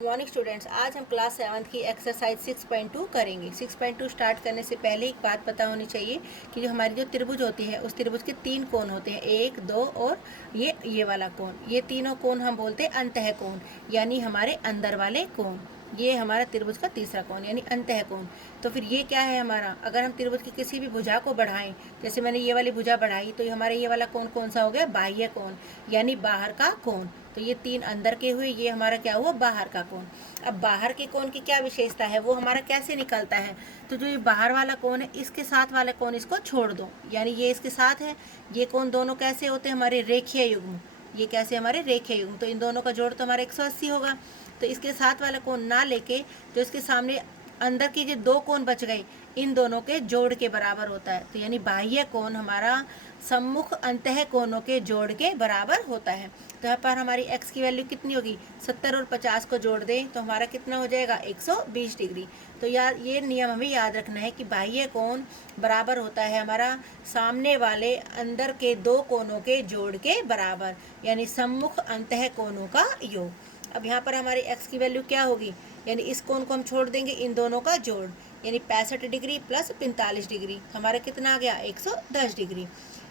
Morning students, आज हम class 7 की एक्सरसाइज 6.2 करेंगे। 6.2 स्टार्ट करने से पहले एक बात पता होनी चाहिए कि जो हमारी जो त्रिभुज होती है उस त्रिभुज के 3 कोण होते हैं, 1, 2 और ये वाला कोण। ये तीनों कोण हम बोलते हैं अंतः कोण, यानी हमारे अंदर वाले कोण। ये हमारा त्रिभुज का तीसरा कोण यानी अंतः कोण। तो फिर ये क्या है हमारा, अगर हम त्रिभुज की किसी भी भुजा को बढ़ाएं, जैसे मैंने ये वाली भुजा बढ़ाई तो हमारा ये वाला कोण कौन सा हो गया, बाह्य कोण यानी बाहर का कोण। तो ये 3 अंदर के हुए, ये हमारा क्या हुआ, बाहर का कोण। अब बाहर के कोण की क्या विशेषता है, वो हमारा कैसे निकलता है, तो जो ये बाहर वाला कोण है इसके साथ वाले कोण इसको छोड़ दो, यानी ये इसके साथ है। ये कोण दोनों कैसे होते हैं, हमारे रेखीय युग्म। ये कैसे, हमारे रेखीय युग्म। तो इन दोनों का जोड़ तो हमारा 180 होगा। तो इसके साथ वाला कोण ना लेके जो इसके सामने अंदर की जो 2 कोण बच गए, इन दोनों के जोड़ के बराबर होता है। तो यानी बाह्य कोण हमारा सम्मुख अंतः कोणों के जोड़ के बराबर होता है। तो यहाँ पर हमारी x की वैल्यू कितनी होगी, 70 और 50 को जोड़ दें तो हमारा कितना हो जाएगा, 120 डिग्री। तो ये नियम हमें याद रखना है कि बाह्य कोण बराबर होता है हमारा सामने वाले अंदर के 2 कोणों के जोड़ के बराबर, यानी सम्मुख अंतः कोणों का योग। अब यहाँ पर हमारी x की वैल्यू क्या होगी, यानी इस कोण को हम छोड़ देंगे, इन दोनों का जोड़, यानी 65 डिग्री प्लस 45 डिग्री, हमारा कितना आ गया, 110 डिग्री।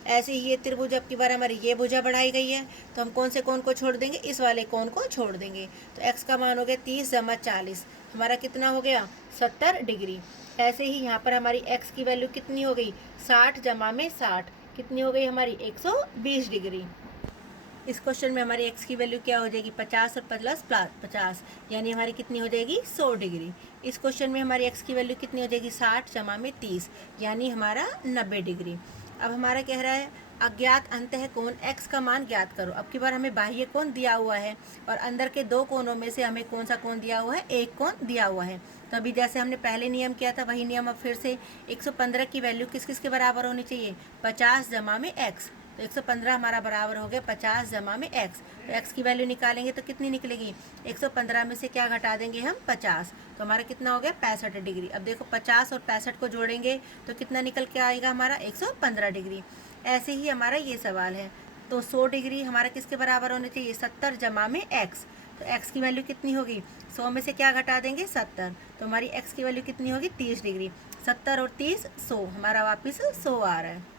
ऐसे ही ये त्रिभुज अब की बार हमारी ये भुजा बढ़ाई गई है, तो हम कौन से कोण को छोड़ देंगे, इस वाले कोण को छोड़ देंगे। तो x का मान हो गया 30 जमा 40, हमारा कितना हो गया, 70 डिग्री। ऐसे ही यहाँ पर हमारी x की वैल्यू कितनी हो गई, 60 जमा में 60, कितनी हो गई हमारी, 120 डिग्री। इस क्वेश्चन में हमारी x की वैल्यू क्या हो जाएगी, 50 और प्लस 50, यानी हमारी कितनी हो जाएगी, 100 डिग्री। इस क्वेश्चन में हमारी x की वैल्यू कितनी हो जाएगी, 60 जमा में 30, यानी हमारा 90 डिग्री। अब हमारा कह रहा है अज्ञात अंतः कोण x का मान ज्ञात करो। अब की बार हमें बाह्य कोण दिया हुआ है और अंदर के 2 कोणों में से हमें कौन सा कोण दिया हुआ है, एक कोण दिया हुआ है। तो अभी जैसे हमने पहले नियम किया था वही नियम अब फिर से, 115 की वैल्यू किस किस के बराबर होनी चाहिए, 50 जमा में x। तो 115 हमारा बराबर हो गया 50 जमा में x। तो x की वैल्यू निकालेंगे तो कितनी निकलेगी, 115 में से क्या घटा देंगे हम, 50, तो हमारा कितना हो गया, 65 डिग्री। अब देखो 50 और 65 को जोड़ेंगे तो कितना निकल के आएगा हमारा, 115 डिग्री। ऐसे ही हमारा ये सवाल है, तो 100 डिग्री हमारा किसके बराबर होने चाहिए, 70 जमा में x। तो x की वैल्यू कितनी होगी, 100 में से क्या घटा देंगे, 70, तो हमारी x की वैल्यू कितनी होगी, 30 डिग्री। 70 और 30 100, हमारा वापस 100 आ रहा है।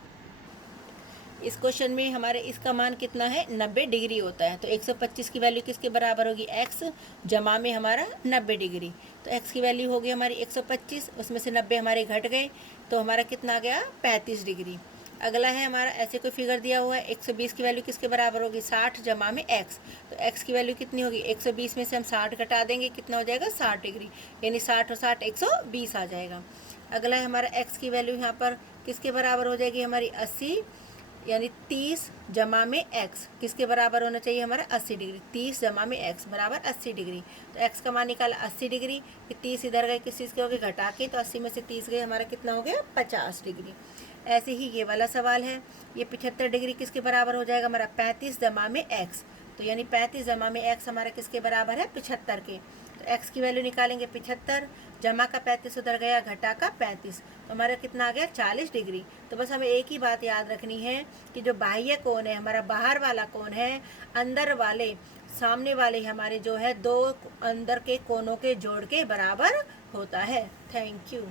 इस क्वेश्चन में हमारे इसका मान कितना है, 90 डिग्री होता है। तो 125 की वैल्यू किसके बराबर होगी, x जमा में हमारा 90 डिग्री। तो x की वैल्यू होगी हमारी 125, उसमें से 90 हमारे घट गए तो हमारा कितना आ गया, 35 डिग्री। अगला है हमारा, ऐसे कोई फिगर दिया हुआ है, 120 की वैल्यू किसके बराबर होगी, 60 जमा में x। तो x की वैल्यू कितनी होगी, 120 में से हम 60 घटा देंगे, कितना हो जाएगा, 60 डिग्री, यानी 60 और 60 120 आ जाएगा। अगला है हमारा x की वैल्यू यहाँ पर किसके बराबर हो जाएगी हमारी, 80, यानी 30 जमा में x किसके बराबर होना चाहिए हमारा, 80 डिग्री। 30 जमा में x बराबर 80 डिग्री। तो x का मान निकाला 80 डिग्री, फिर 30 इधर गए, किस चीज़ के हो गए, घटा के, तो 80 में से 30 गए, हमारा कितना हो गया, 50 डिग्री। ऐसे ही ये वाला सवाल है, ये 75 डिग्री किसके बराबर हो जाएगा हमारा, 35 जमा में x। तो यानी 35 जमा में x हमारा किसके बराबर है, 75 के। तो x की वैल्यू निकालेंगे, 75 जमा का 35 उधर गया, घटा का 35, तो हमारा कितना आ गया, 40 डिग्री। तो बस हमें एक ही बात याद रखनी है कि जो बाह्य कोण है हमारा बाहर वाला कोण है, अंदर वाले सामने वाले हमारे जो है 2 अंदर के कोणों के जोड़ के बराबर होता है। Thank you.